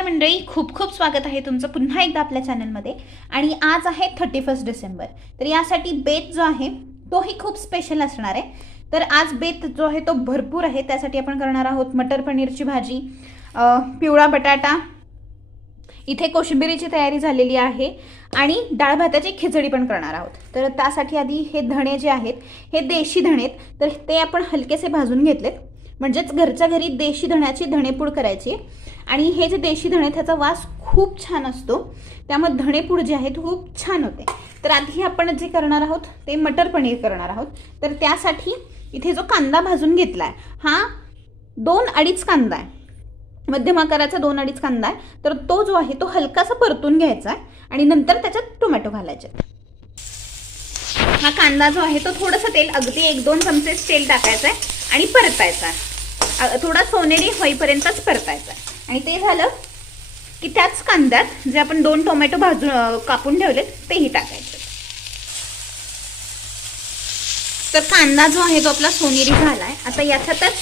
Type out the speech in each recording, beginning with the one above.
नमस्कार मंडळी खूप खूप स्वागत आहे तुमचं पुन्हा एकदा आपल्या चॅनलमध्ये. आणि आज आहे थर्टी फर्स्ट डिसेंबर. तर यासाठी बेत जो आहे तोही खूप स्पेशल असणार आहे. तर आज बेत जो आहे तो भरपूर आहे. त्यासाठी आपण करणार आहोत मटर पनीरची भाजी पिवळा बटाटा इथे कोशिंबिरीची तयारी झालेली आहे. आणि डाळ भाताची खिचडी पण करणार आहोत. तर त्यासाठी आधी हे धणे जे आहेत हे देशी धणे आहेत. तर ते आपण हलकेसे भाजून घेतलेत. म्हणजेच घरच्या घरी देशी धण्याची धणेपूड करायची आहे. आणि हे जे देशी धणे त्याचा वास खूप छान असतो. त्यामुळे धणेपूड जे आहे खूप छान होते. तर आधी आपण जे करणार आहोत ते मटर पनीर करणार आहोत. तर त्यासाठी इथे जो कांदा भाजून घेतला आहे हा दोन अडीच कांदा आहे. मध्यम आकाराचा दोन अडीच कांदा आहे. तर तो जो आहे तो हलकासा परतून घ्यायचा आहे आणि नंतर त्याच्यात टोमॅटो घालायचे हा कांदा जो आहे तो थोडंसं तेल अगदी एक दोन चमचे तेल टाकायचं आहे आणि परतायचा आहे. थोडा सोनेरी होईपर्यंतच परतायचा आहे. आणि ते झालं की त्याच कांद्यात जे आपण दोन टोमॅटो भाजून कापून ठेवलेत तेही टाकायचे. तर कांदा जो आहे तो आपला सोनेरी झाला आहे आता याच्यातच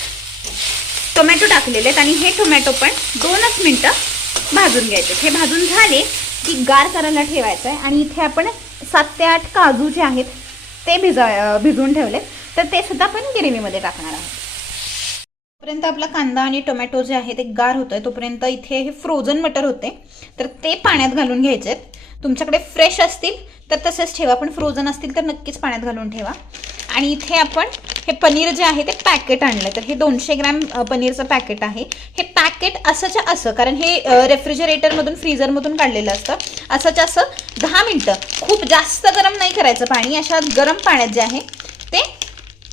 टोमॅटो टाकलेले आहेत आणि हे टोमॅटो पण दोनच मिनटं भाजून घ्यायचे. हे भाजून झाले की गार करायला ठेवायचं आहे आणि इथे आपण सात ते आठ काजू जे आहेत ते भिजा भिजवून ठेवले तर ते सुद्धा आपण गिरवीमध्ये टाकणार आहोत. तोपर्यंत आपला कांदा आणि टोमॅटो जे आहे ते गार होत आहे तोपर्यंत इथे हे फ्रोझन मटर होते. तर ते पाण्यात घालून घ्यायचे आहेत. तुमच्याकडे फ्रेश असतील तर तसेच ठेवा. पण फ्रोझन असतील तर नक्कीच पाण्यात घालून ठेवा. आणि इथे आपण हे पनीर जे आहे ते पॅकेट आणलं तर हे दोनशे ग्रॅम पनीरचं पॅकेट आहे. हे पॅकेट असंच्या असं कारण हे रेफ्रिजरेटरमधून फ्रीजरमधून काढलेलं असतं. असंच्या असं दहा मिनटं. खूप जास्त गरम नाही करायचं पाणी. अशा गरम पाण्यात जे आहे ते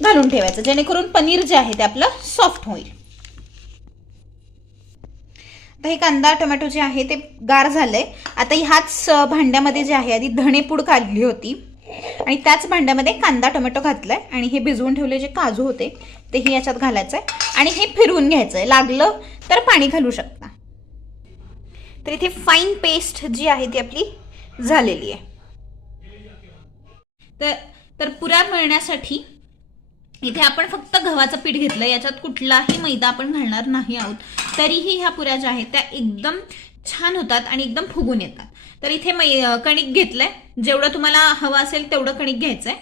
घालून ठेवायचं. जेणेकरून पनीर जे आहे ते आपलं सॉफ्ट होईल. आता हे कांदा टोमॅटो जे आहे ते गार झालंय. आता ह्याच भांड्यामध्ये जे आहे आधी धणेपूड काढली होती. आणि त्याच भांड्यामध्ये कांदा टोमॅटो घातलाय. आणि हे भिजवून ठेवले जे काजू होते तेही याच्यात घालायचं आहे आणि हे फिरवून घ्यायचं आहे लागलं तर पाणी घालू शकता. तर इथे फाईन पेस्ट जी आहे ती आपली झालेली आहे. तर तर पुऱ्या मिळण्यासाठी इथे आपण फक्त गव्हाचं पीठ घेतलं याच्यात कुठलाही मैदा आपण घालणार नाही आहोत. तरीही ह्या पुऱ्या ज्या आहेत त्या एकदम छान होतात आणि एकदम फुगून येतात. तर इथे मै कणिक घेतलंय. जेवढं तुम्हाला हवं असेल तेवढं कणिक घ्यायचंय.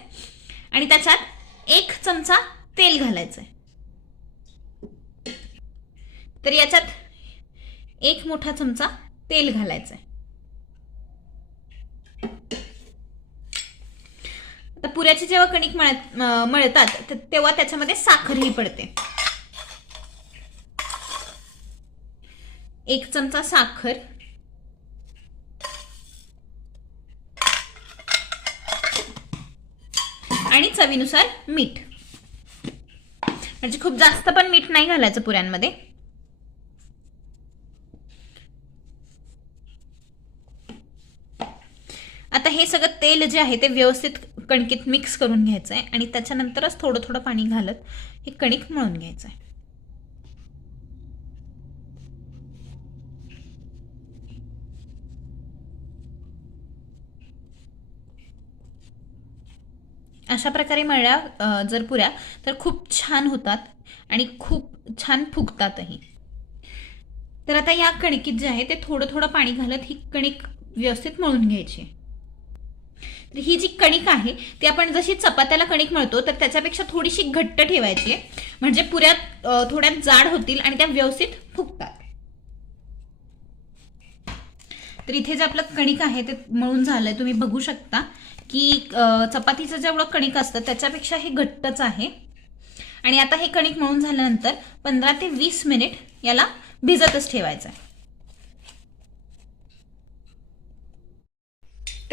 आणि त्याच्यात एक चमचा तेल घालायचंय. तर याच्यात एक मोठा चमचा तेल घालायचंय. तर पुऱ्याची जेव्हा कणिक मळत मळतात तेव्हा त्याच्यामध्ये साखरही पडते. एक चमचा साखर. आणि चवीनुसार मीठ. म्हणजे खूप जास्त पण मीठ नाही घालायचं पुऱ्यांमध्ये आता हे सगळं तेल जे आहे ते व्यवस्थित कणकीत मिक्स करून घ्यायचं आहे आणि त्याच्यानंतरच थोडं थोडं पाणी घालत हे कणिक मळून घ्यायचं आहे अशा प्रकारे मळल्या जर पुऱ्या तर खूप छान होतात आणि खूप छान फुगतातही तर आता या कणिकीत जे आहे ते थोडं थोडं पाणी घालत ही कणिक व्यवस्थित मळून घ्यायची आहे. ही जी कणिक आहे ती आपण जशी चपात्याला कणिक मिळतो तर त्याच्यापेक्षा थोडीशी घट्ट ठेवायची आहे. म्हणजे पुऱ्यात थोड्या जाड होतील आणि त्या व्यवस्थित फुगतात. तर इथे जे आपलं कणिक आहे ते मळून झालंय. तुम्ही बघू शकता की चपातीचं जेवढं कणिक असतं त्याच्यापेक्षा हे घट्टच आहे. आणि आता हे कणिक मळून झाल्यानंतर पंधरा ते वीस मिनिट याला भिजतच ठेवायचं आहे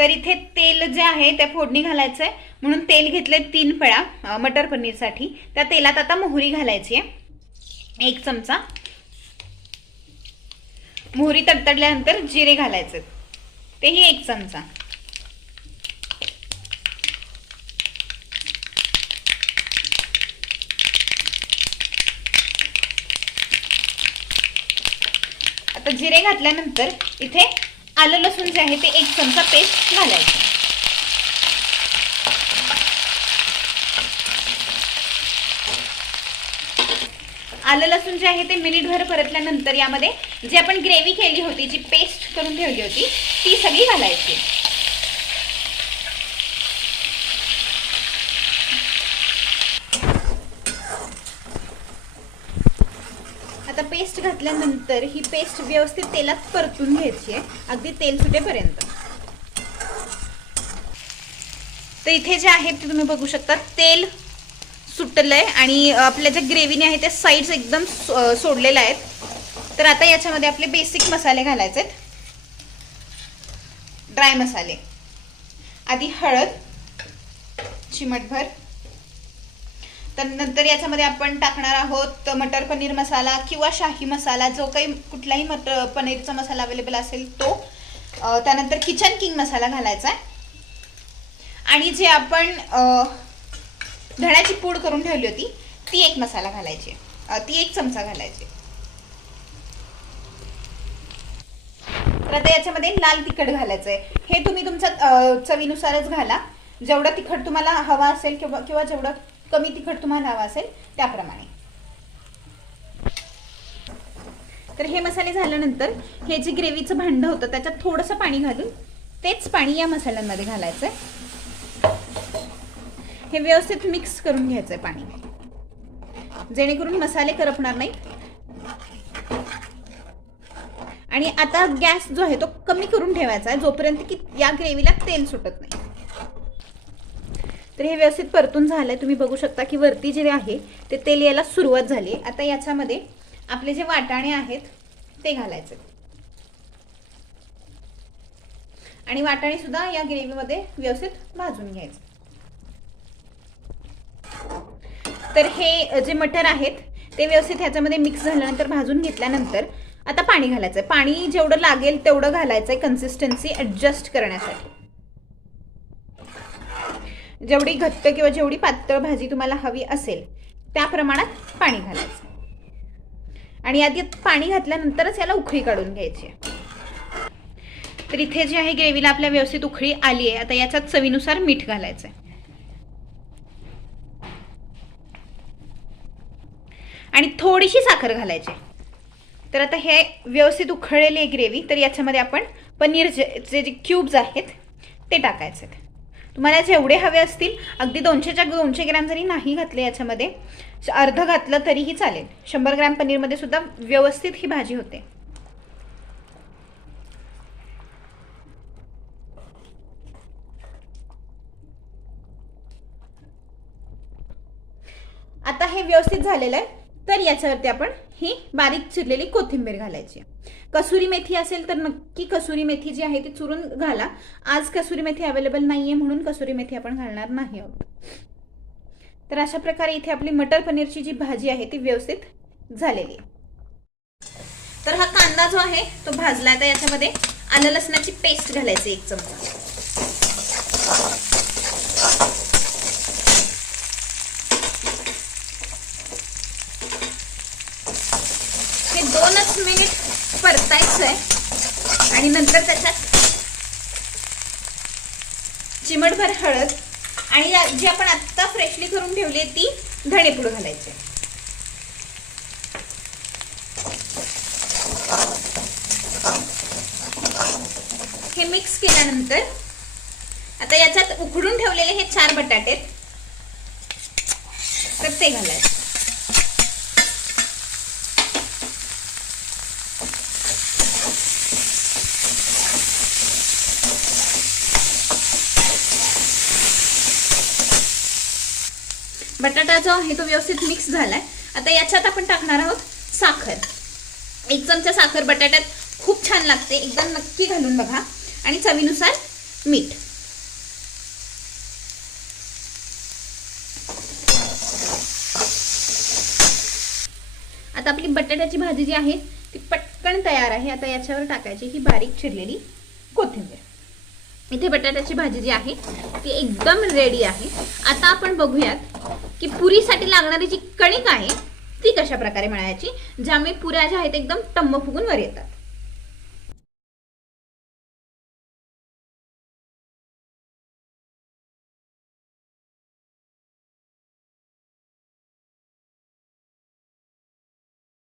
तर इथे तेल जे आहे ते फोडणी घालायचं आहे म्हणून तेल घेतले तीन फळा मटर पनीरसाठी. त्या तेलात आता मोहरी घालायची आहे. एक चमचा. मोहरी तडतडल्यानंतर जिरे घालायचे तेही एक चमचा. आता जिरे घातल्यानंतर इथे आलं लसूण जे आहे ते एक चमचा पेस्ट घालायचं. आलं लसूण जे आहे ते मिनिटभर परतल्यानंतर यामध्ये जी आपण ग्रेव्ही केली होती जी पेस्ट करून ठेवली होती ती सगळी घालायची आता पेस्ट घातल्यानंतर ही पेस्ट व्यवस्थित तेलात परतून घ्यायची आहे. अगदी तेल सुटेपर्यंत. तर इथे जे आहे ते तुम्ही बघू शकता तेल सुटलंय आणि आपल्या ज्या ग्रेव्हीने आहे त्या साईड्स एकदम सोडलेल्या आहेत. तर आता याच्यामध्ये आपले बेसिक मसाले घालायचे आहेत ड्राय मसाले. आधी हळद चिमटभर तर नंतर याच्यामध्ये आपण टाकणार आहोत मटर पनीर मसाला किंवा शाही मसाला जो काही कुठलाही मटर पनीरचा मसाला अवेलेबल असेल तो. त्यानंतर किचन किंग मसाला घालायचा आहे. आणि जे आपण धण्याची पूड करून ठेवली होती ती एक मसाला घालायची ती एक चमचा घालायची तर आता याच्यामध्ये लाल तिखट घालायचं आहे हे तुम्ही तुमच्या चवीनुसारच घाला. जेवढं तिखट तुम्हाला हवा असेल किंवा किंवा जेवढं कमी तिखट तुम्हाला हवा असेल त्याप्रमाणे. तर हे मसाले झाल्यानंतर हे जे ग्रेव्हीचं भांडं होतं त्याच्यात थोडंसं पाणी घालून तेच पाणी या मसाल्यांमध्ये घालायचं आहे हे व्यवस्थित मिक्स करून घ्यायचं आहे पाणी. जेणेकरून मसाले करपणार नाही आणि आता गॅस जो आहे तो कमी करून ठेवायचा आहे जोपर्यंत की या ग्रेव्हीला तेल सुटत नाही. तर हे व्यवस्थित परतून झालंय. तुम्ही बघू शकता की वरती जे आहे ते तेल यायला सुरुवात झाली आहे. आता याच्यामध्ये आपले जे वाटाणे आहेत ते घालायचे. आणि वाटाणे सुद्धा या ग्रेव्हीमध्ये व्यवस्थित भाजून घ्यायचे. तर हे जे मटर आहेत ते व्यवस्थित ह्याच्यामध्ये मिक्स झाल्यानंतर भाजून घेतल्यानंतर आता पाणी घालायचं पाणी जेवढं लागेल तेवढं घालायचं आहे कन्सिस्टन्सी ॲडजस्ट करण्यासाठी. जेवढी घट्ट किंवा जेवढी पातळ भाजी तुम्हाला हवी असेल त्या प्रमाणात पाणी घालायचं. आणि आधी पाणी घातल्यानंतरच याला उखळी काढून घ्यायची. आहे. तर इथे जी आहे ग्रेव्हीला आपल्या व्यवस्थित उखळी आली आहे आता याच्यात चवीनुसार मीठ घालायचं आहे आणि थोडीशी साखर घालायची. तर आता हे व्यवस्थित उखळलेली ग्रेव्ही तर याच्यामध्ये आपण पनीरचे जे जे क्यूब्स आहेत ते टाकायचे आहेत तुम्हाला जेवढे हवे असतील अगदी दोनशेच्या दोनशे ग्रॅम जरी नाही घातले याच्यामध्ये अर्ध घातलं तरीही चालेल. शंभर ग्रॅम पनीरमध्ये सुद्धा व्यवस्थित ही भाजी होते. आता हे व्यवस्थित झालेलं आहे. तर याच्यावरती आपण ही बारीक चिरलेली कोथिंबीर घालायची. कसुरी मेथी असेल तर नक्की कसुरी मेथी जी आहे ती चुरून घाला. आज कसुरी मेथी अवेलेबल नाही आहे म्हणून कसुरी मेथी आपण घालणार नाही आहोत. तर अशा प्रकारे इथे आपली मटर पनीरची जी भाजी आहे ती व्यवस्थित झालेली तर हा कांदा जो आहे तो भाजला तर याच्यामध्ये. आलं लसणाची पेस्ट घालायची एक चमचा. हे दोनच मिनिट परतायचं आहे. आणि नंतर त्याच्यात चिमटभर हळद आणि या- जी आपण आत्ता फ्रेशली करून ठेवली आहे ती धणेपूड घालायची. हे मिक्स केल्यानंतर आता याच्यात उकडून ठेवलेले हे चार बटाटे आहेत. तर ते घालायचे. बटाटा जो आहे तो व्यवस्थित मिक्स झालाय. आता याच्यात आपण टाकणार आहोत साखर. एक चमचा साखर बटाट्यात खूप छान लागते. एकदम नक्की घालून बघा. आणि चवीनुसार मीठ. आता आपली बटाट्याची भाजी जी आहे ती पटकन तयार आहे. आता याच्यावर टाकायची ही बारीक चिरलेली कोथिंबीर. इथे बटाट्याची भाजी जी आहे ती एकदम रेडी आहे. आता आपण बघूयात की पुरीसाठी लागणारी जी कणिक आहे ती कशा प्रकारे मळायची? ज्यामुळे पुऱ्या ज्या आहेत एकदम टम्म फुगून वर येतात.